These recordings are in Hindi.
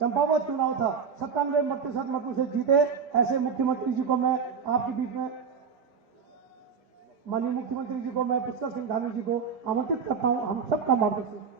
चंपावत चुनाव था, 97% मतों से जीते। ऐसे मुख्यमंत्री जी को मैं आपके बीच में, माननीय मुख्यमंत्री जी को मैं पुष्कर सिंह धामी जी को आमंत्रित करता हूं, हम सबका मार्गदर्शन।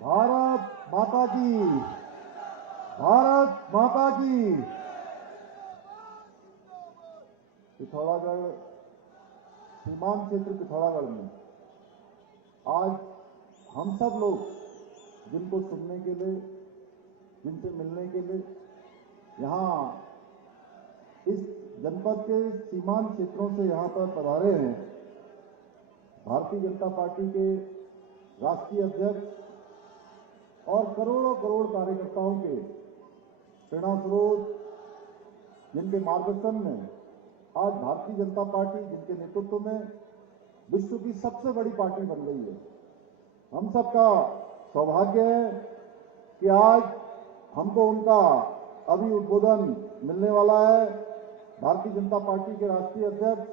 भारत माता की, भारत माता की। पिथौरागढ़ सीमांत क्षेत्र पिथौरागढ़ में आज हम सब लोग जिनको सुनने के लिए, जिनसे मिलने के लिए यहाँ इस जनपद के सीमांत क्षेत्रों से यहाँ पर पधारे हैं, भारतीय जनता पार्टी के राष्ट्रीय अध्यक्ष और करोड़ों करोड़ कार्यकर्ताओं के प्रेरणा स्रोत, जिनके मार्गदर्शन में आज भारतीय जनता पार्टी, जिनके नेतृत्व में विश्व की सबसे बड़ी पार्टी बन गई है। हम सबका सौभाग्य है कि आज हमको उनका अभी उद्बोधन मिलने वाला है। भारतीय जनता पार्टी के राष्ट्रीय अध्यक्ष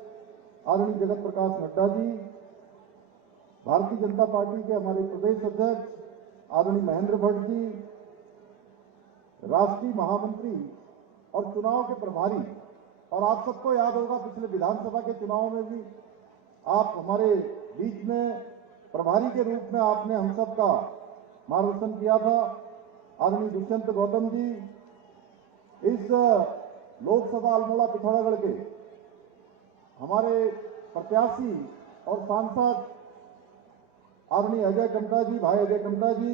आदरणीय जगत प्रकाश नड्डा जी, भारतीय जनता पार्टी के हमारे प्रदेश अध्यक्ष आदरणीय महेंद्र भट्ट जी, राष्ट्रीय महामंत्री और चुनाव के प्रभारी, और आप सबको याद होगा पिछले विधानसभा के चुनाव में भी आप हमारे बीच में प्रभारी के रूप में आपने हम सबका मार्गदर्शन किया था, आदरणीय दुष्यंत गौतम जी। इस लोकसभा अल्मोड़ा पिथौरागढ़ के हमारे प्रत्याशी और सांसद आदरणीय अजय कमता जी, भाई अजय कमता जी,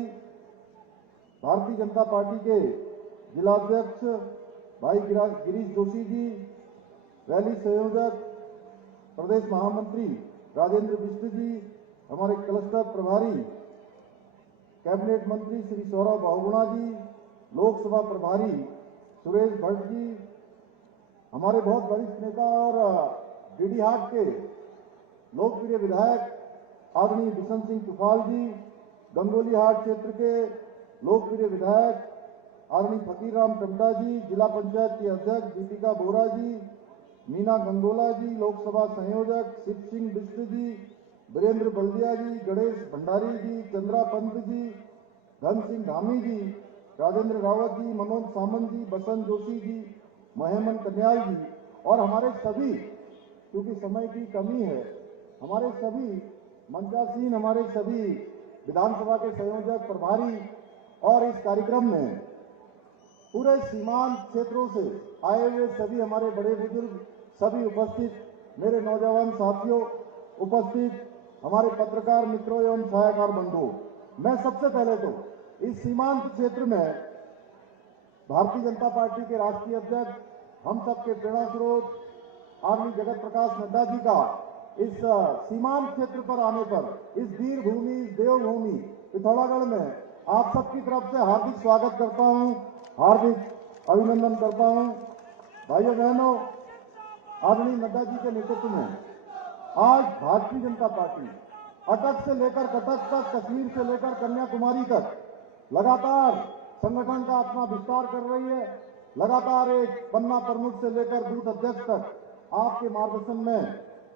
भारतीय जनता पार्टी के जिलाध्यक्ष भाई गिरीश जोशी जी, रैली संयोजक प्रदेश महामंत्री राजेंद्र बिष्ट जी, हमारे क्लस्टर प्रभारी कैबिनेट मंत्री श्री सौरभ बहुगुणा जी, लोकसभा प्रभारी सुरेश भट्ट जी, हमारे बहुत वरिष्ठ नेता और डीडीहाट के लोकप्रिय विधायक आदरणीय दुष्यंत सिंह तुफाल जी, गंगोली हाट क्षेत्र के लोकप्रिय विधायक आदरणीय फकीर राम टमटा जी, जिला पंचायत की अध्यक्ष दीपिका बोरा जी, मीना गंगोला जी, लोकसभा संयोजक शिव सिंह बिष्ट जी, वीरेंद्र बल्दिया जी, गणेश भंडारी जी, चंद्रा पंत जी, धन सिंह धामी जी, राजेंद्र रावत जी, मनोज सामंत जी, बसंत जोशी जी, महेमन कन्याल जी, और हमारे सभी, क्योंकि समय की कमी है, हमारे सभी मंचासीन, हमारे सभी विधानसभा के संयोजक प्रभारी, और इस कार्यक्रम में पूरे सीमांत क्षेत्रों से आए हुए सभी हमारे बड़े बुजुर्ग, सभी उपस्थित मेरे नौजवान साथियों, उपस्थित हमारे पत्रकार मित्रों एवं छायाकार बंधुओं, मैं सबसे पहले तो इस सीमांत क्षेत्र में भारतीय जनता पार्टी के राष्ट्रीय अध्यक्ष, हम सबके प्रेरणा स्रोत आदरणीय जगत प्रकाश नड्डा जी का इस सीमांत क्षेत्र पर आने पर, इस वीर भूमि, इस देवभूमि पिथौरागढ़ में आप सबकी तरफ से हार्दिक स्वागत करता हूं, हार्दिक अभिनंदन करता हूं। भाइयों बहनों, आदरणीय नड्डा जी के नेतृत्व में आज भारतीय जनता पार्टी अटक से लेकर कटक तक, कश्मीर से लेकर कन्याकुमारी तक लगातार संगठन का अपना विस्तार कर रही है। लगातार एक पन्ना प्रमुख से लेकर बूथ अध्यक्ष तक आपके मार्गदर्शन में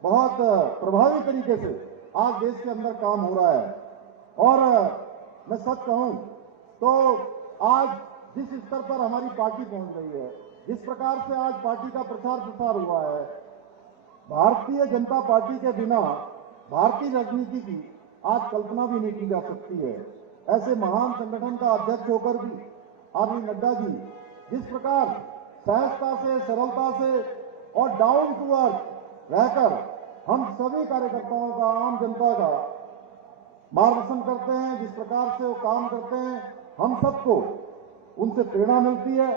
बहुत प्रभावी तरीके से आज देश के अंदर काम हो रहा है। और मैं सच कहूं तो आज जिस स्तर पर हमारी पार्टी पहुंच रही है, जिस प्रकार से आज पार्टी का प्रचार प्रसार हुआ है, भारतीय जनता पार्टी के बिना भारतीय राजनीति की आज कल्पना भी नहीं की जा सकती है। ऐसे महान संगठन का अध्यक्ष होकर भी आदरणीय नड्डा जी जिस प्रकार सहजता से, सरलता से और डाउन टू अर्थ रहकर हम सभी कार्यकर्ताओं का, आम जनता का मार्गदर्शन करते हैं, जिस प्रकार से वो काम करते हैं, हम सबको उनसे प्रेरणा मिलती है।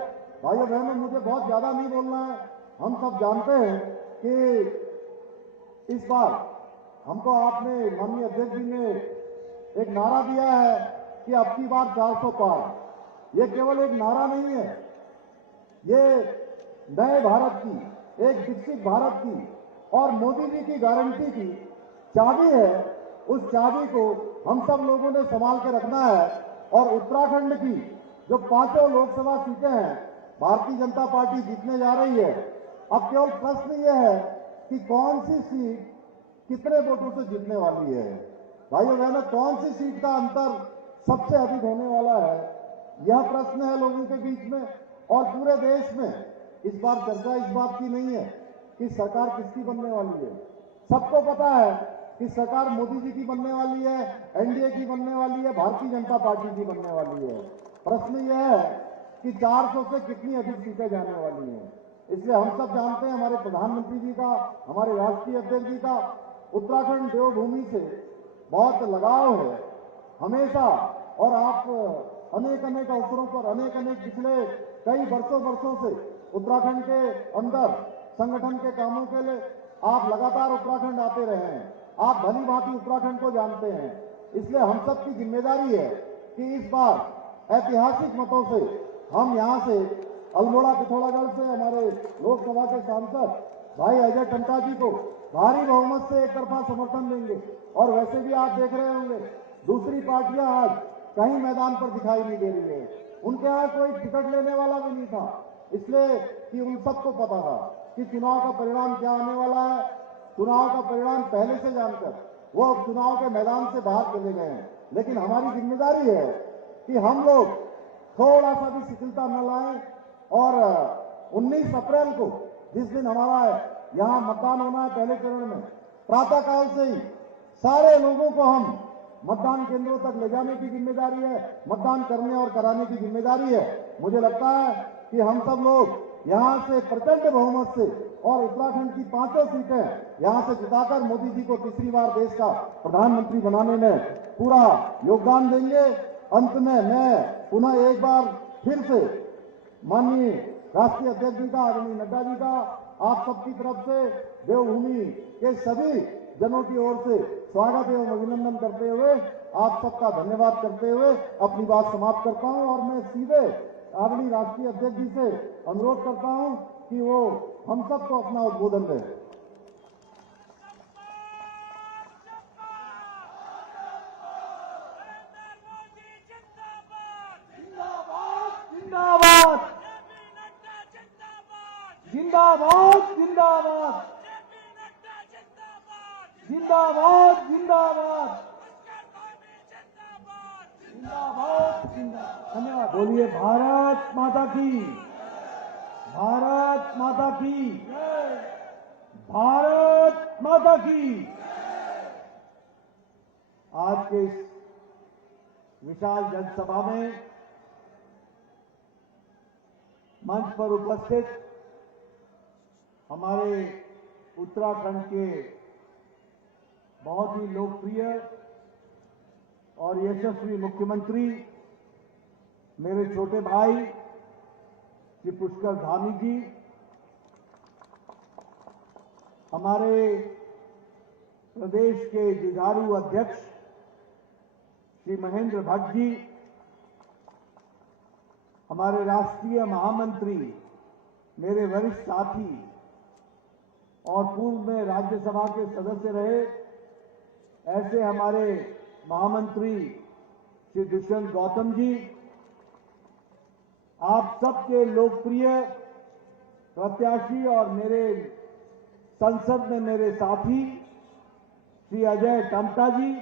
भाइयों बहनों, मुझे बहुत ज्यादा नहीं बोलना है। हम सब जानते हैं कि इस बार हमको आपने, माननीय अध्यक्ष जी ने एक नारा दिया है कि अब की बार 400 पार। ये केवल एक नारा नहीं है, ये नए भारत की, एक विकसित भारत की और मोदी जी की गारंटी की चाबी है। उस चाबी को हम सब लोगों ने संभाल के रखना है। और उत्तराखंड की जो 5 लोकसभा सीटें हैं, भारतीय जनता पार्टी जीतने जा रही है। अब केवल प्रश्न यह है कि कौन सी सीट कितने वोटों से जीतने वाली है। भाइयों बहनों, कौन सी सीट का अंतर सबसे अधिक होने वाला है, यह प्रश्न है लोगों के बीच में। और पूरे देश में इस बार चर्चा इस बात की नहीं है कि सरकार किसकी बनने वाली है। सबको पता है कि सरकार मोदी जी की बनने वाली है, एनडीए की बनने वाली है, भारतीय जनता पार्टी की बनने वाली है। प्रश्न यह है कि 400 से कितनी अधिक सीटें जाने वाली हैं। इसलिए हम सब जानते हैं, हमारे प्रधानमंत्री जी का, हमारे राष्ट्रीय अध्यक्ष जी का उत्तराखंड देवभूमि से बहुत लगाव है हमेशा। और आप अनेक अनेक अवसरों पर, अनेक अनेक पिछले कई वर्षों से उत्तराखंड के अंदर संगठन के कामों के लिए आप लगातार उत्तराखंड आते रहे हैं। आप भली भांति उत्तराखंड को जानते हैं। इसलिए हम सब की जिम्मेदारी है कि इस बार ऐतिहासिक मतों से हम यहां से अल्मोड़ा पिथौरागढ़ से हमारे लोकसभा के सांसद भाई अजय टम्टा जी को भारी बहुमत से एक तरफा समर्थन देंगे। और वैसे भी आप देख रहे होंगे, दूसरी पार्टियां आज कहीं मैदान पर दिखाई नहीं दे रही है। उनके यहां कोई टिकट लेने वाला भी नहीं था, इसलिए कि उन सबको पता था कि चुनाव का परिणाम क्या आने वाला है। चुनाव का परिणाम पहले से जानकर वो चुनाव के मैदान से बाहर चले गए हैं। लेकिन हमारी जिम्मेदारी है कि हम लोग थोड़ा सा भी शिथिलता न लाएं। और 19 अप्रैल को जिस दिन हमारा यहां मतदान होना है पहले चरण में, प्रातःकाल से ही सारे लोगों को हम मतदान केंद्रों तक ले जाने की जिम्मेदारी है, मतदान करने और कराने की जिम्मेदारी है। मुझे लगता है कि हम सब लोग यहां से प्रचंड बहुमत से और उत्तराखंड की 5 सीटें यहां से जिताकर मोदी जी को तीसरी बार देश का प्रधानमंत्री बनाने में पूरा योगदान देंगे। अंत में मैं पुनः एक बार फिर से माननीय राष्ट्रीय अध्यक्ष जी का, आदरणीय नड्डा जी का, आप सबकी तरफ से देवभूमि के सभी जनों की ओर से स्वागत एवं अभिनंदन करते हुए, आप सबका धन्यवाद करते हुए अपनी बात समाप्त करता हूं। और मैं सीधे आदरणीय राष्ट्रीय अध्यक्ष जी से अनुरोध करता हूं कि वो हम सबको अपना उद्बोधन दें। जिंदाबाद जिंदाबाद जिंदाबाद जिंदाबाद जिंदाबाद जिंदाबाद जिंदाबाद। धन्यवाद। बोलिए भारत माता की, भारत माता की, भारत माता की। आज के इस विशाल जनसभा में मंच पर उपस्थित हमारे उत्तराखंड के बहुत ही लोकप्रिय और यशस्वी मुख्यमंत्री मेरे छोटे भाई श्री पुष्कर धामी जी, हमारे प्रदेश के जुझारू अध्यक्ष श्री महेंद्र भट्ट जी, हमारे राष्ट्रीय महामंत्री, मेरे वरिष्ठ साथी और पूर्व में राज्यसभा के सदस्य रहे ऐसे हमारे महामंत्री श्री दुष्यंत गौतम जी, आप सबके लोकप्रिय प्रत्याशी और मेरे संसद में मेरे साथी श्री अजय टम्टा जी,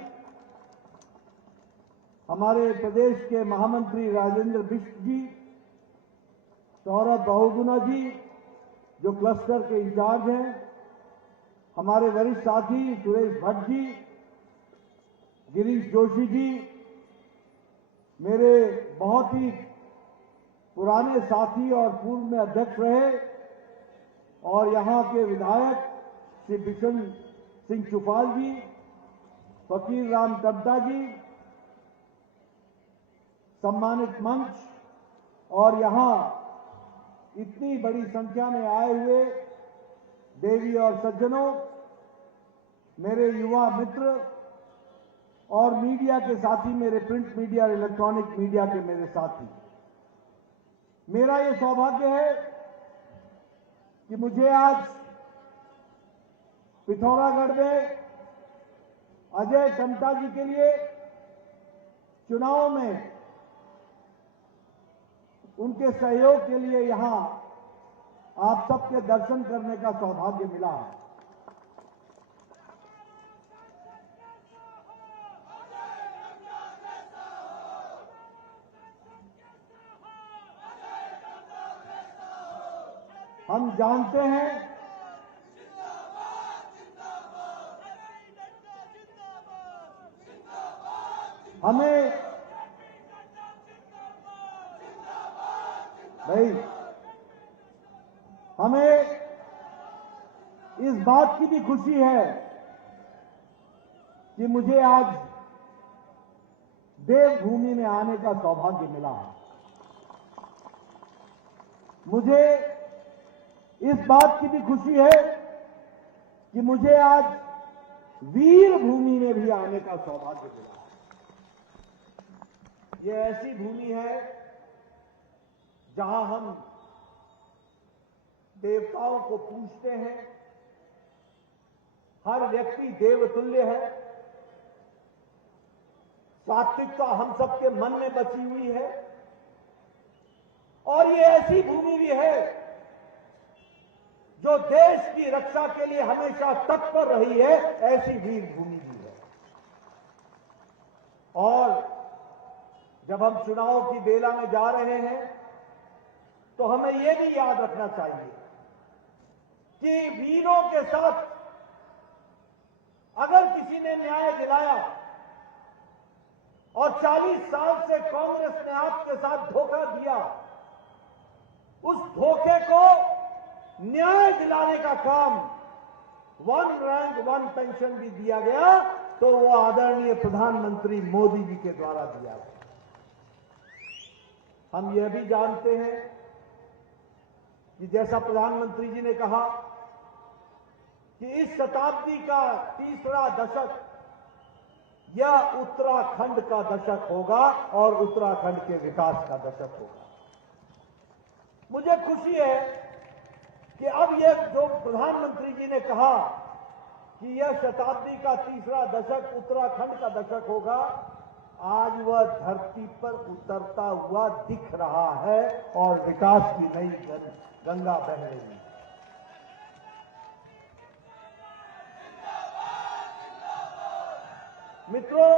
हमारे प्रदेश के महामंत्री राजेंद्र बिष्ट जी, सौरभ बहुगुणा जी जो क्लस्टर के इंचार्ज हैं, हमारे वरिष्ठ साथी सुरेश भट्ट जी, गिरीश जोशी जी, मेरे बहुत ही पुराने साथी और पूर्व में अध्यक्ष रहे, और यहां के विधायक श्री बिशन सिंह चुफाल जी, फकीर राम टम्टा जी, सम्मानित मंच और यहां इतनी बड़ी संख्या में आए हुए देवी और सज्जनों, मेरे युवा मित्र और मीडिया के साथी, मेरे प्रिंट मीडिया और इलेक्ट्रॉनिक मीडिया के मेरे साथी, मेरा ये सौभाग्य है कि मुझे आज पिथौरागढ़ में अजय टम्टा जी के लिए चुनाव में उनके सहयोग के लिए यहां आप सबके दर्शन करने का सौभाग्य मिला है। हम जानते हैं हमें इस बात की भी खुशी है कि मुझे आज देवभूमि में आने का सौभाग्य मिला है। मुझे इस बात की भी खुशी है कि मुझे आज वीर भूमि में भी आने का सौभाग्य मिला है। ये ऐसी भूमि है जहां हम देवताओं को पूजते हैं। हर व्यक्ति देवतुल्य है। सात्विकता हम सबके मन में बसी हुई है और ये ऐसी भूमि भी है जो देश की रक्षा के लिए हमेशा तत्पर रही है। ऐसी वीर भूमि भी है। और जब हम चुनाव की बेला में जा रहे हैं तो हमें यह भी याद रखना चाहिए कि वीरों के साथ अगर किसी ने न्याय दिलाया और 40 साल से कांग्रेस ने आपके साथ धोखा दिया, उस धोखे को न्याय दिलाने का काम 1 रैंक 1 पेंशन भी दिया गया तो वो आदरणीय प्रधानमंत्री मोदी जी के द्वारा दिया गया। हम यह भी जानते हैं कि जैसा प्रधानमंत्री जी ने कहा कि इस शताब्दी का तीसरा दशक यह उत्तराखंड का दशक होगा और उत्तराखंड के विकास का दशक होगा। मुझे खुशी है कि अब यह जो प्रधानमंत्री जी ने कहा कि यह शताब्दी का तीसरा दशक उत्तराखंड का दशक होगा, आज वह धरती पर उतरता हुआ दिख रहा है और विकास की नई गंगा बह रही है। मित्रों,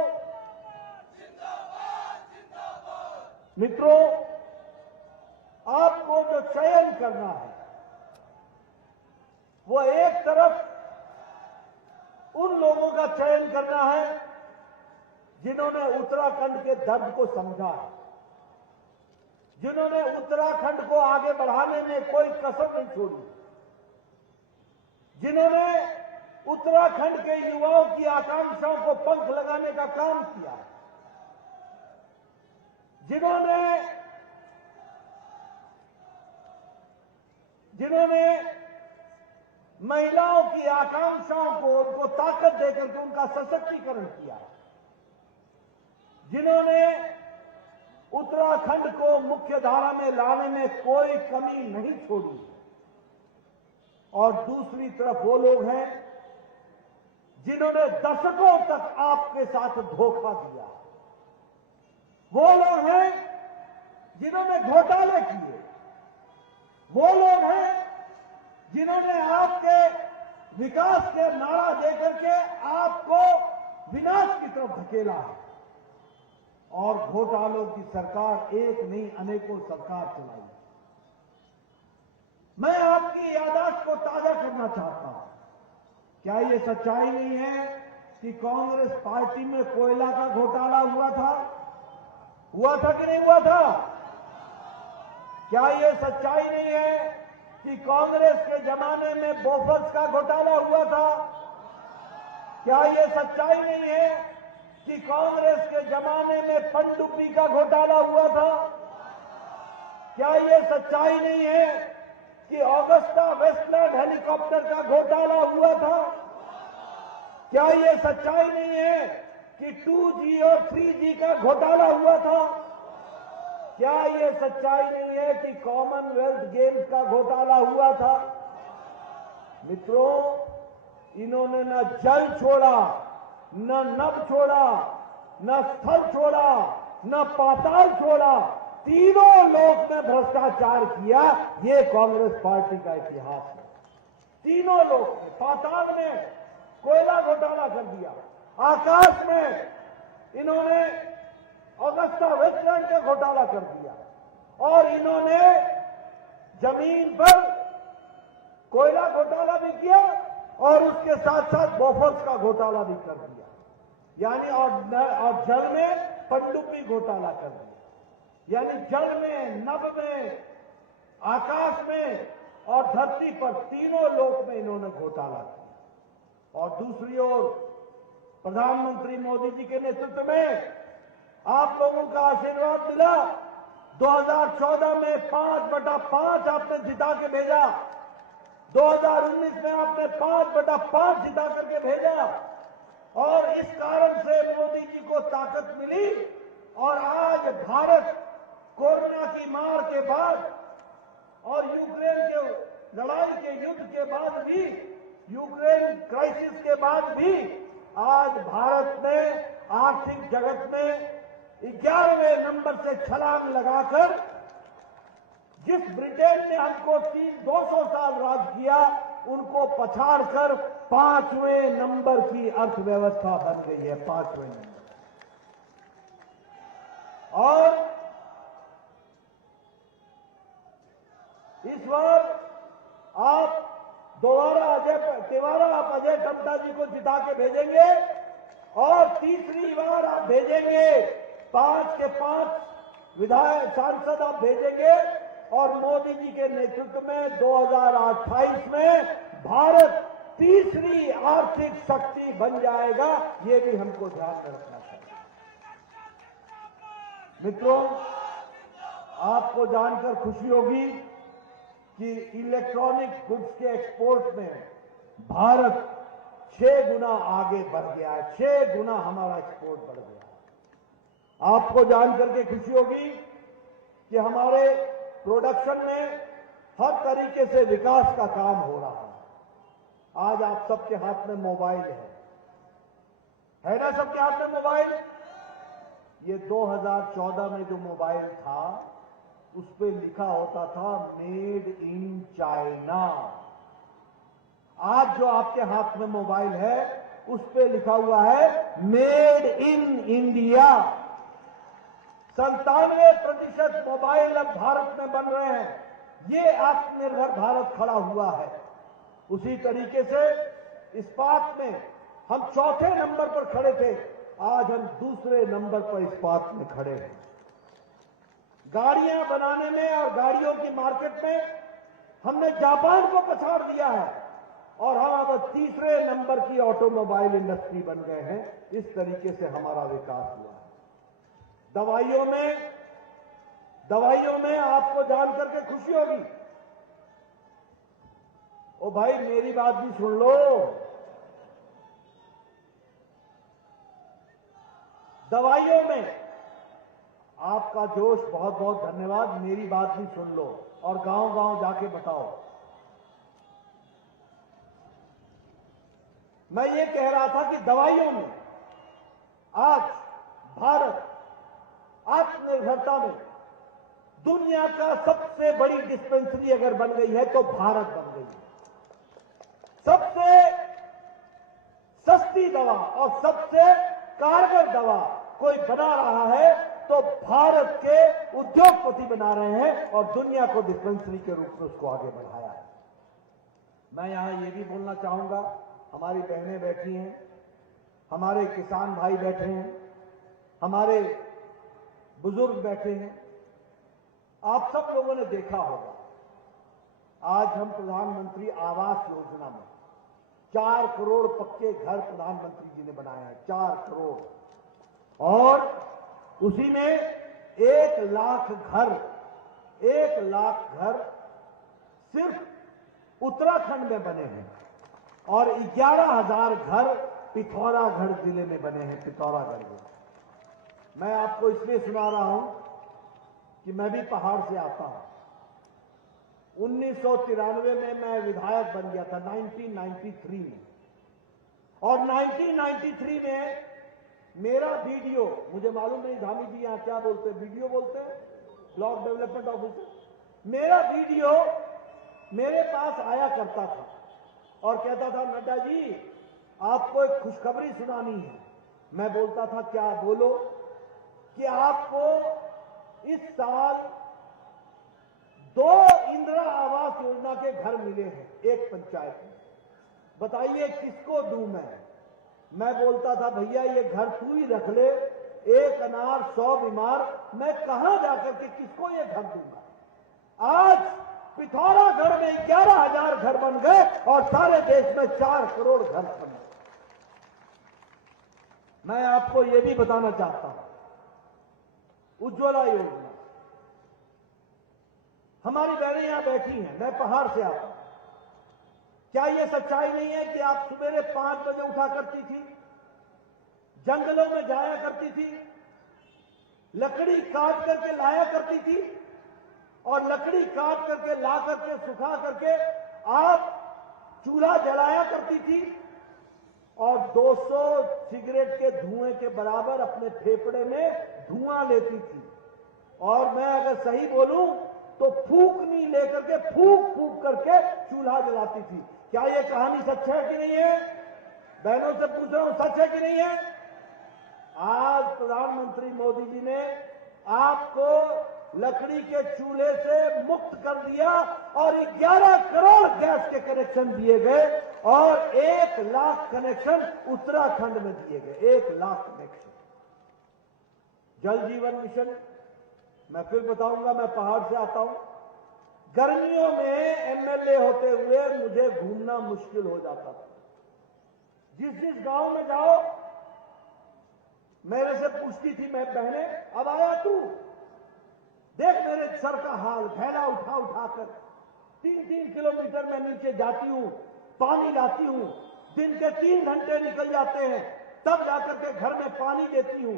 आपको जो चयन करना है वो एक तरफ उन लोगों का चयन करना है जिन्होंने उत्तराखंड के दर्द को समझा है, जिन्होंने उत्तराखंड को आगे बढ़ाने में कोई कसर नहीं छोड़ी, जिन्होंने उत्तराखंड के युवाओं की आकांक्षाओं को पंख लगाने का काम किया, जिन्होंने महिलाओं की आकांक्षाओं को उनको ताकत देकर के उनका सशक्तिकरण किया, जिन्होंने उत्तराखंड को मुख्य धारा में लाने में कोई कमी नहीं छोड़ी, और दूसरी तरफ वो लोग हैं जिन्होंने दशकों तक आपके साथ धोखा दिया, वो लोग हैं जिन्होंने घोटाले किए, वो लोग हैं जिन्होंने आपके विकास के नारा देकर के आपको विनाश की तरफ धकेला है और घोटालों की सरकार एक नहीं अनेकों सरकार चलाई। मैं आपकी याददाश्त को ताजा करना चाहता हूं। क्या ये सच्चाई नहीं है कि कांग्रेस पार्टी में कोयला का घोटाला हुआ था कि नहीं हुआ था? क्या ये सच्चाई नहीं है कि कांग्रेस के जमाने में बोफर्स का घोटाला हुआ था? क्या ये सच्चाई नहीं है कि कांग्रेस के जमाने में पनडुब्बी का घोटाला हुआ था? क्या ये सच्चाई नहीं है कि ऑगस्टा वेस्टलैंड हेलीकॉप्टर का घोटाला हुआ था? क्या ये सच्चाई नहीं है कि 2G और 3G का घोटाला हुआ था? क्या ये सच्चाई नहीं है कि कॉमनवेल्थ गेम्स का घोटाला हुआ था? मित्रों, इन्होंने न जल छोड़ा, न नभ छोड़ा, न स्थल छोड़ा, न पाताल छोड़ा, तीनों लोक में भ्रष्टाचार किया। ये कांग्रेस पार्टी का इतिहास है। तीनों लोक में, पाताल में कोयला घोटाला कर दिया, आकाश में इन्होंने ऑगस्टा वेस्टलैंड का घोटाला कर दिया, और इन्होंने जमीन पर कोयला घोटाला भी किया और उसके साथ साथ बोफोर्स का घोटाला भी कर दिया, यानी और जल में पनडुब्बी घोटाला कर दिया। यानी जल में, नभ में, आकाश में और धरती पर तीनों लोक में इन्होंने घोटाला किया। और दूसरी ओर प्रधानमंत्री मोदी जी के नेतृत्व में आप लोगों का आशीर्वाद मिला। 2014 में 5/5 आपने जिता के भेजा, 2019 में आपने 5/5 जिता करके भेजा, और इस कारण से मोदी जी को ताकत मिली। और आज भारत कोरोना की मार के बाद और यूक्रेन के लड़ाई के युद्ध के बाद भी, यूक्रेन क्राइसिस के बाद भी, आज भारत ने आर्थिक जगत में 11वें नंबर से छलांग लगाकर, जिस ब्रिटेन ने हमको 200 साल राज किया, उनको पछाड़कर 5वें नंबर की अर्थव्यवस्था बन गई है, 5वें नंबर। और इस बार आप तिवारा आप अजय टम्टा जी को जिता के भेजेंगे, और तीसरी बार आप भेजेंगे 5 के 5 विधायक सांसद आप भेजेंगे, और मोदी जी के नेतृत्व में 2028 में भारत तीसरी आर्थिक शक्ति बन जाएगा। ये भी हमको ध्यान में रखना चाहिए। मित्रों, आपको जानकर खुशी होगी कि इलेक्ट्रॉनिक गुड्स के एक्सपोर्ट में भारत 6 गुना आगे बढ़ गया है, 6 गुना हमारा एक्सपोर्ट बढ़ गया। आपको जानकर के खुशी होगी कि हमारे प्रोडक्शन में हर तरीके से विकास का काम हो रहा है। आज आप सबके हाथ में मोबाइल है ना? सबके हाथ में मोबाइल। ये 2014 में जो मोबाइल था, उस पे लिखा होता था मेड इन चाइना। आज जो आपके हाथ में मोबाइल है, उस पे लिखा हुआ है मेड इन इंडिया। 97% मोबाइल अब भारत में बन रहे हैं। ये आत्मनिर्भर भारत खड़ा हुआ है। उसी तरीके से इस्पात में हम 4थे नंबर पर खड़े थे, आज हम 2 नंबर पर इस्पात में खड़े हैं। गाड़ियां बनाने में और गाड़ियों की मार्केट में हमने जापान को पछाड़ दिया है, और हम अब 3 नंबर की ऑटोमोबाइल इंडस्ट्री बन गए हैं। इस तरीके से हमारा विकास हुआ है। दवाइयों में आपको जानकर के खुशी होगी। ओ भाई, मेरी बात भी सुन लो। दवाइयों में आपका जोश, बहुत बहुत धन्यवाद। मेरी बात भी सुन लो और गांव-गांव जाके बताओ। मैं ये कह रहा था कि दवाइयों में आज भारत आत्मनिर्भरता में दुनिया का सबसे बड़ी डिस्पेंसरी अगर बन गई है तो भारत बन गई है। सबसे सस्ती दवा और सबसे कारगर दवा कोई बना रहा है तो भारत के उद्योगपति बना रहे हैं, और दुनिया को डिस्पेंसरी के रूप में उसको आगे बढ़ाया है। मैं यहां ये भी बोलना चाहूंगा, हमारी बहनें बैठी हैं, हमारे किसान भाई बैठे हैं, हमारे बुजुर्ग बैठे हैं। आप सब लोगों ने देखा होगा, आज हम प्रधानमंत्री आवास योजना में 4 करोड़ पक्के घर प्रधानमंत्री जी ने बनाए हैं, 4 करोड़। और उसी में 1 लाख घर सिर्फ उत्तराखंड में बने हैं, और 11,000 घर पिथौरागढ़ जिले में बने हैं, पिथौरागढ़ जिले। मैं आपको इसलिए सुना रहा हूं कि मैं भी पहाड़ से आता हूं। 1993 में मैं विधायक बन गया था, 1993 में, और 1993 में मेरा वीडियो, मुझे मालूम नहीं धामी जी यहां क्या बोलते हैं, वीडियो बोलते हैं, ब्लॉक डेवलपमेंट ऑफिसर, मेरा वीडियो मेरे पास आया करता था और कहता था, नड्डा जी आपको एक खुशखबरी सुनानी है। मैं बोलता था, क्या? बोलो। कि आपको इस साल 2 इंदिरा आवास योजना के घर मिले हैं एक पंचायत में, बताइए किसको दूं मैं बोलता था, भैया ये घर तू ही रख ले, 1 अनार 100 बीमार, मैं कहां जाकर के किसको ये घर दूंगा। आज पिथौरागढ़ में 11,000 घर बन गए और सारे देश में 4 करोड़ घर बन गए। मैं आपको ये भी बताना चाहता हूं, उज्ज्वला योजना, हमारी बहनें यहां बैठी हैं, मैं पहाड़ से आता हूं, क्या यह सच्चाई नहीं है कि आप सुबह 5 बजे उठा करती थी, जंगलों में जाया करती थी, लकड़ी काट करके लाया करती थी, और लकड़ी काट करके ला करके सुखा करके आप चूल्हा जलाया करती थी, और 200 सिगरेट के धुएं के बराबर अपने फेफड़े में धुआं लेती थी, और मैं अगर सही बोलूं तो फूकनी लेकर के फूक फूक करके चूल्हा जलाती थी। क्या यह कहानी सच है कि नहीं है? बहनों से पूछ रहा हूं, सच है कि नहीं है? आज प्रधानमंत्री मोदी जी ने आपको लकड़ी के चूल्हे से मुक्त कर दिया और 11 करोड़ गैस के कनेक्शन दिए गए और 1 लाख कनेक्शन उत्तराखंड में दिए गए, 1 लाख कनेक्शन। जल जीवन मिशन, मैं फिर बताऊंगा, मैं पहाड़ से आता हूं, गर्मियों में एमएलए होते हुए मुझे घूमना मुश्किल हो जाता था। जिस गांव में जाओ मेरे से पूछती थी मैं बहने, अब आया तू, देख मेरे सर का हाल, थैला उठा उठाकर 3-3 किलोमीटर मैं नीचे जाती हूं, पानी लाती हूं, दिन के 3 घंटे निकल जाते हैं, तब जाकर के घर में पानी देती हूं।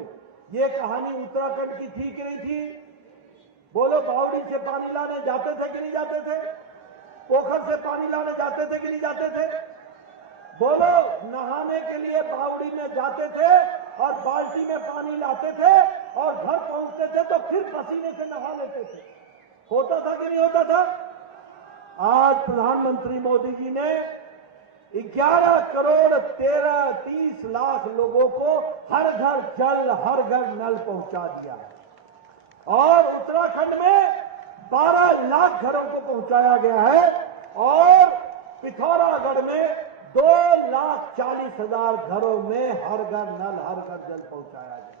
ये कहानी उत्तराखंड की थी कि नहीं थी? बोलो, बावड़ी से पानी लाने जाते थे कि नहीं जाते थे? पोखर से पानी लाने जाते थे कि नहीं जाते थे? बोलो, नहाने के लिए बावड़ी में जाते थे और बाल्टी में पानी लाते थे और घर पहुंचते थे तो फिर पसीने से नहा लेते थे। होता था कि नहीं होता था? आज प्रधानमंत्री मोदी जी ने 11 करोड़ 30 लाख लोगों को हर घर जल, हर घर नल पहुंचा दिया है, और उत्तराखंड में 12 लाख घरों को पहुंचाया गया है, और पिथौरागढ़ में 2,40,000 घरों में हर घर नल, हर घर जल पहुंचाया गया।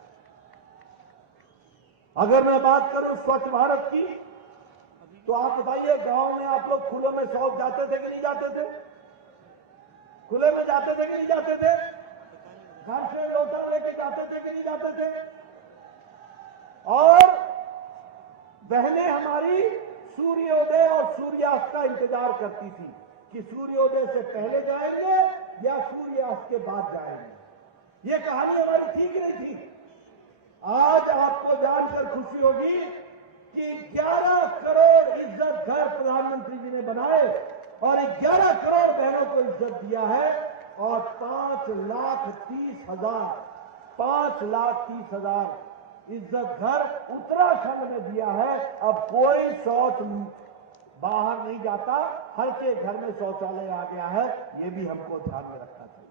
अगर मैं बात करूं स्वच्छ भारत की, तो आप बताइए, गांव में आप लोग खुले में शौच जाते थे कि नहीं जाते थे? खुले में जाते थे कि नहीं जाते थे? घर से लोटा लेके जाते थे कि नहीं जाते थे? और बहनें हमारी सूर्योदय और सूर्यास्त का इंतजार करती थी कि सूर्योदय से पहले जाएंगे या सूर्यास्त के बाद जाएंगे। ये कहानी हमारी थी कि नहीं थी? आज आपको जानकर खुशी होगी कि 11 करोड़ इज्जत घर प्रधानमंत्री जी ने बनाए और 11 करोड़ बहनों को इज्जत दिया है, और 5,30,000 इज्जत घर उत्तराखंड में दिया है। अब कोई शौच बाहर नहीं जाता, हर के घर में शौचालय आ गया है, ये भी हमको ध्यान में रखना चाहिए।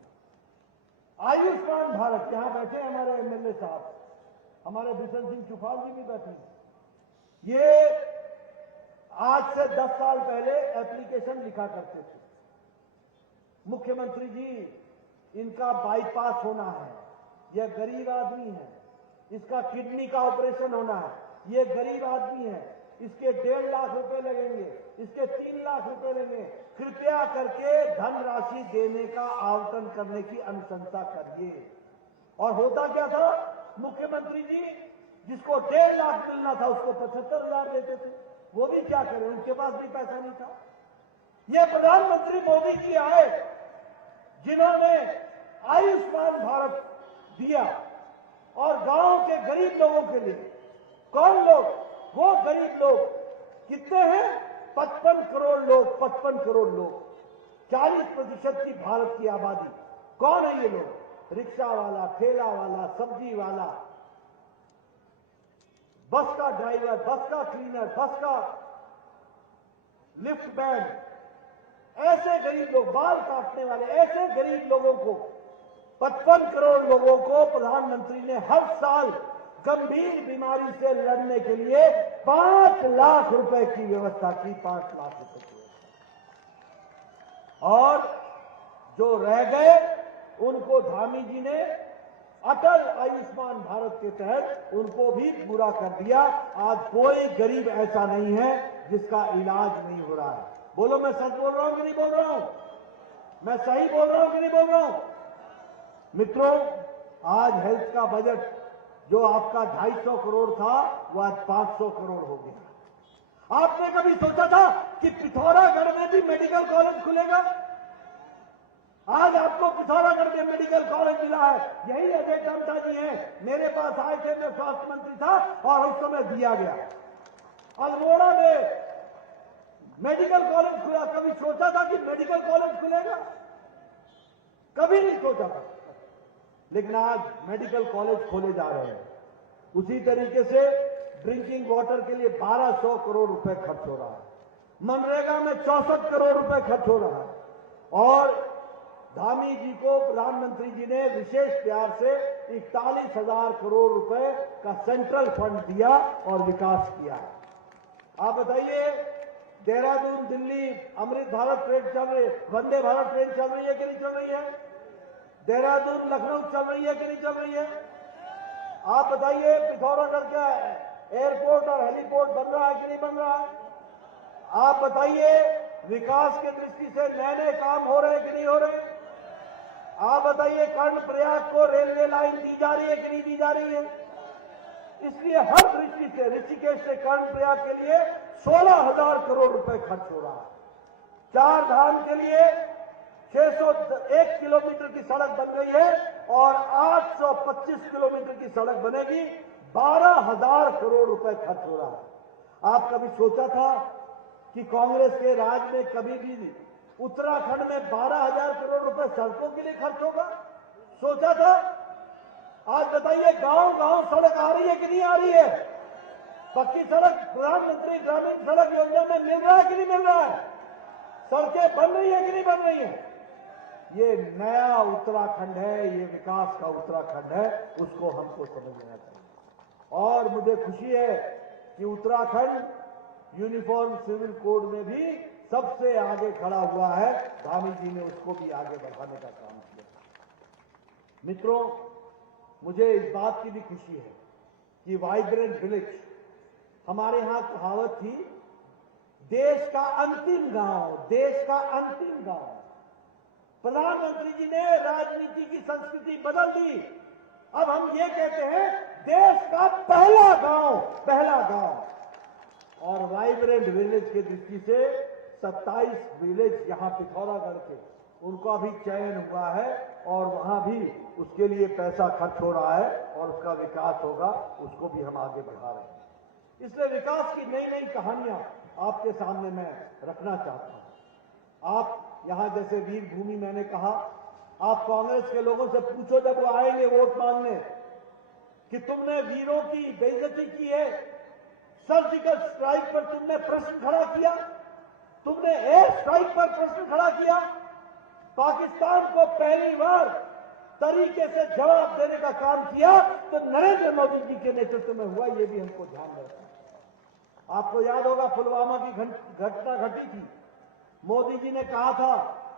आयुष्मान भारत, यहां बैठे हमारे एमएलए साहब, हमारे बिशन सिंह चुफाल जी भी बैठे हैं। ये आज से 10 साल पहले एप्लीकेशन लिखा करते थे, मुख्यमंत्री जी इनका बाईपास होना है, यह गरीब आदमी है, इसका किडनी का ऑपरेशन होना है, ये गरीब आदमी है, इसके 1.5 लाख रुपए लगेंगे, इसके 3 लाख रुपए लगेंगे, कृपया करके धनराशि देने का आवंटन करने की अनुशंसा करिए। और होता क्या था, मुख्यमंत्री जी जिसको 1.5 लाख मिलना था उसको 75,000 देते थे। वो भी क्या करें, उनके पास भी पैसा नहीं था। ये प्रधानमंत्री मोदी जी आए जिन्होंने आयुष्मान भारत दिया और गांव के गरीब लोगों के लिए, कौन लोग वो गरीब लोग कितने हैं? 55 करोड़ लोग, 55 करोड़ लोग, 40% की भारत की आबादी। कौन है ये लोग? रिक्शा वाला, ठेला वाला, सब्जी वाला, बस का ड्राइवर, बस का क्लीनर, बस का लिफ्ट मैन, ऐसे गरीब लोग, बाल काटने वाले, ऐसे गरीब लोगों को, 55 करोड़ लोगों को प्रधानमंत्री ने हर साल गंभीर बीमारी से लड़ने के लिए 5 लाख रुपए की व्यवस्था की। 5 लाख रुपए की व्यवस्था। और जो रह गए उनको धामी जी ने अटल आयुष्मान भारत के तहत उनको भी पूरा कर दिया। आज कोई गरीब ऐसा नहीं है जिसका इलाज नहीं हो रहा है। बोलो, मैं सच बोल रहा हूं कि नहीं बोल रहा हूं? मैं सही बोल रहा हूं कि नहीं बोल रहा हूं? मित्रों, आज हेल्थ का बजट जो आपका 250 करोड़ था वो आज 500 करोड़ हो गया। आपने कभी सोचा था कि पिथौरागढ़ में भी मेडिकल कॉलेज खुलेगा? आज आपको पिथौरागढ़ में मेडिकल कॉलेज मिला है। यही अजय टम्टा जी हैं, मेरे पास आए थे, मैं स्वास्थ्य मंत्री था और उस समय दिया गया। अल्मोड़ा में मेडिकल कॉलेज खुला। कभी सोचा था कि मेडिकल कॉलेज खुलेगा? कभी नहीं सोचा था। लेकिन आज मेडिकल कॉलेज खोले जा रहे हैं। उसी तरीके से ड्रिंकिंग वाटर के लिए 1200 करोड़ रुपए खर्च हो रहा है। मनरेगा में 64 करोड़ रुपए खर्च हो रहा है। और धामी जी को प्रधानमंत्री जी ने विशेष प्यार से 41,000 करोड़ रुपए का सेंट्रल फंड दिया और विकास किया है। आप बताइए, देहरादून दिल्ली अमृत भारत ट्रेन चल रही है, वंदे भारत ट्रेन चल रही है कि नहीं चल रही है? देहरादून लखनऊ चल रही है कि नहीं चल रही है? आप बताइए, पिथौरागढ़ का एयरपोर्ट और हेलीपोर्ट बन रहा है कि नहीं बन रहा है? आप बताइए, विकास की दृष्टि से नए नए काम हो रहे हैं कि नहीं हो रहे? आप बताइए, कर्णप्रयाग को रेलवे लाइन दी जा रही है कि नहीं दी जा रही है? इसलिए हर दृष्टि से ऋषिकेश से कर्णप्रयाग के लिए 16,000 करोड़ रुपए खर्च हो रहा है। 4 धाम के लिए 601 किलोमीटर की सड़क बन गई है और 825 किलोमीटर की सड़क बनेगी। 12,000 करोड़ रुपए खर्च हो रहा है। आप कभी सोचा था कि कांग्रेस के राज में कभी भी उत्तराखंड में 12,000 करोड़ रुपए सड़कों के लिए खर्च होगा? सोचा था? आज बताइए, गांव गांव सड़क आ रही है कि नहीं आ रही है? पक्की सड़क प्रधानमंत्री ग्रामीण सड़क योजना में मिल रहा है कि नहीं मिल रहा है? सड़कें बन रही है कि नहीं बन रही है? ये नया उत्तराखंड है, ये विकास का उत्तराखंड है, उसको हमको समझना चाहिए। और मुझे खुशी है कि उत्तराखंड यूनिफॉर्म सिविल कोड में भी सबसे आगे खड़ा हुआ है। धामी जी ने उसको भी आगे बढ़ाने का काम किया। मित्रों, मुझे इस बात की भी खुशी है कि वाइब्रेंट विलेज, हमारे यहां कहावत थी, देश का अंतिम गांव, देश का अंतिम गांव। प्रधानमंत्री जी ने राजनीति की संस्कृति बदल दी। अब हम ये कहते हैं, देश का पहला गांव, पहला गांव। और वाइब्रेंट विलेज की दृष्टि से 27 विलेज यहां पिथौरागढ़ के, उनका भी चयन हुआ है और वहां भी उसके लिए पैसा खर्च हो रहा है और उसका विकास होगा, उसको भी हम आगे बढ़ा रहे हैं। इसलिए विकास की नई नई कहानियां आपके सामने मैं रखना चाहता हूं। आप यहां जैसे वीर भूमि मैंने कहा, आप कांग्रेस के लोगों से पूछो जब वो आएंगे वोट मांगने कि तुमने वीरों की बेइज्जती की है, सर्जिकल स्ट्राइक पर तुमने प्रश्न खड़ा किया, तुमने एयर स्ट्राइक पर प्रश्न खड़ा किया, पाकिस्तान को पहली बार तरीके से जवाब देने का काम किया तो नरेंद्र मोदी जी के नेतृत्व में हुआ। ये भी हमको ध्यान रखना है। आपको याद होगा, पुलवामा की घटना घटी थी। मोदी जी ने कहा था,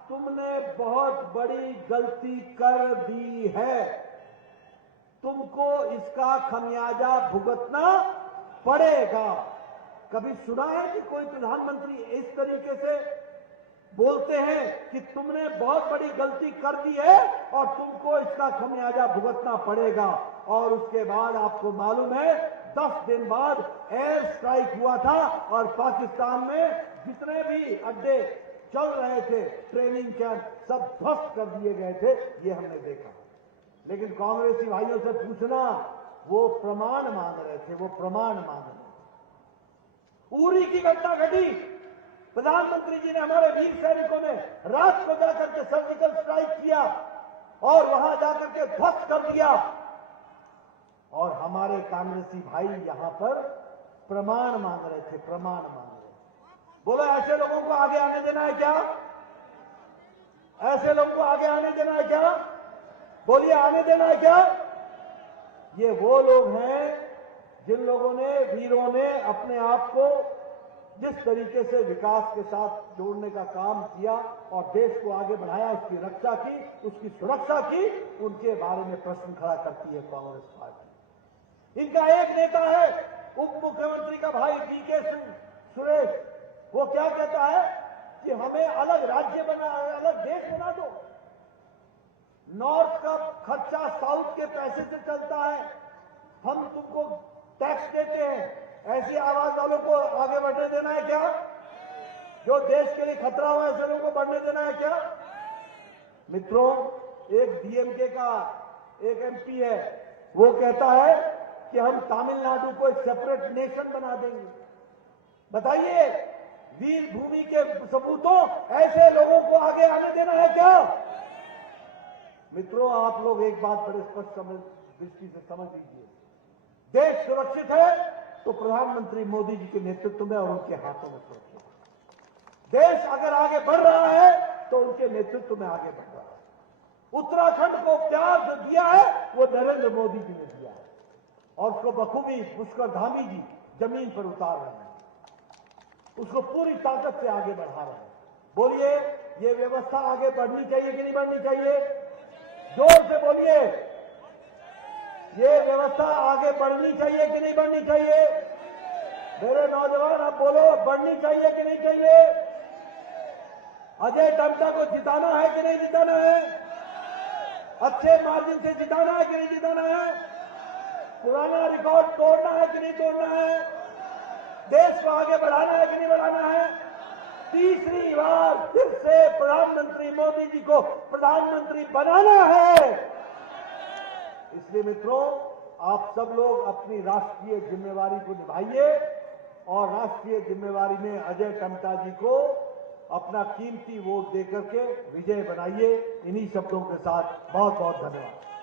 तुमने बहुत बड़ी गलती कर दी है, तुमको इसका खमियाजा भुगतना पड़ेगा। कभी सुना है कि कोई प्रधानमंत्री इस तरीके से बोलते हैं कि तुमने बहुत बड़ी गलती कर दी है और तुमको इसका खमियाजा भुगतना पड़ेगा? और उसके बाद आपको मालूम है, 10 दिन बाद एयर स्ट्राइक हुआ था और पाकिस्तान में जितने भी अड्डे चल रहे थे, ट्रेनिंग कैंप, सब ध्वस्त कर दिए गए थे। ये हमने देखा। लेकिन कांग्रेसी भाइयों से पूछना, वो प्रमाण मांग रहे थे, वो प्रमाण मांग रहे थे। उरी की घटना घटी, प्रधानमंत्री जी ने, हमारे वीर सैनिकों ने रात को जाकर के सर्जिकल स्ट्राइक किया और वहां जाकर के ध्वस्त कर दिया। और हमारे कांग्रेसी भाई यहां पर प्रमाण मांग रहे थे, प्रमाण मांग रहे थे। बोलो ऐसे लोगों को आगे आने देना है क्या? ऐसे लोगों को आगे आने देना है क्या? बोलिए, आने देना है क्या? ये वो लोग हैं जिन लोगों ने, वीरों ने अपने आप को जिस तरीके से विकास के साथ जोड़ने का काम किया और देश को आगे बढ़ाया, उसकी रक्षा की, उसकी सुरक्षा की, उनके बारे में प्रश्न खड़ा करती है कांग्रेस पार्टी। इनका एक नेता है उप मुख्यमंत्री का भाई डीके सुरेश, वो क्या कहता है कि हमें अलग राज्य बना, अलग देश बना दो, नॉर्थ का खर्चा साउथ के पैसे से चलता है, हम तुमको टैक्स देते हैं, ऐसी आवाज वालों को आगे बढ़ने देना है क्या? जो देश के लिए खतरा हो ऐसे लोगों को बढ़ने देना है क्या? मित्रों, एक डीएमके का एक एमपी है, वो कहता है कि हम तमिलनाडु को एक सेपरेट नेशन बना देंगे। बताइए, वीर भूमि के सपूतों, ऐसे लोगों को आगे आने देना है क्या? मित्रों, आप लोग एक बात बड़े स्पष्ट दृष्टि से समझ लीजिए, देश सुरक्षित है तो प्रधानमंत्री मोदी जी के नेतृत्व में और उनके हाथों में सुरक्षित है। देश अगर आगे बढ़ रहा है तो उनके नेतृत्व में आगे बढ़ रहा है। उत्तराखंड को प्यार जो दिया है वो नरेंद्र मोदी जी ने दिया है और उसको बखूबी पुष्कर धामी जी जमीन पर उतार रहे हैं, उसको पूरी ताकत से आगे बढ़ा रहे हैं। बोलिए, ये व्यवस्था आगे बढ़नी चाहिए कि नहीं बढ़नी चाहिए? जोर से बोलिए, ये व्यवस्था आगे बढ़नी चाहिए कि नहीं बढ़नी चाहिए? मेरे नौजवान, आप बोलो, बढ़नी चाहिए कि नहीं चाहिए? अजय टम्टा को जिताना है कि नहीं जिताना है? अच्छे मार्जिन से जिताना है कि नहीं जिताना है? पुराना रिकॉर्ड तोड़ना है कि नहीं तोड़ना है? देश को आगे बढ़ाना है कि नहीं बढ़ाना है? तीसरी बार फिर से प्रधानमंत्री मोदी जी को प्रधानमंत्री बनाना है। इसलिए मित्रों, आप सब लोग अपनी राष्ट्रीय जिम्मेवारी को निभाइए और राष्ट्रीय जिम्मेवारी में अजय टम्टा जी को अपना कीमती वोट देकर के विजय बनाइए। इन्हीं शब्दों के साथ बहुत बहुत धन्यवाद।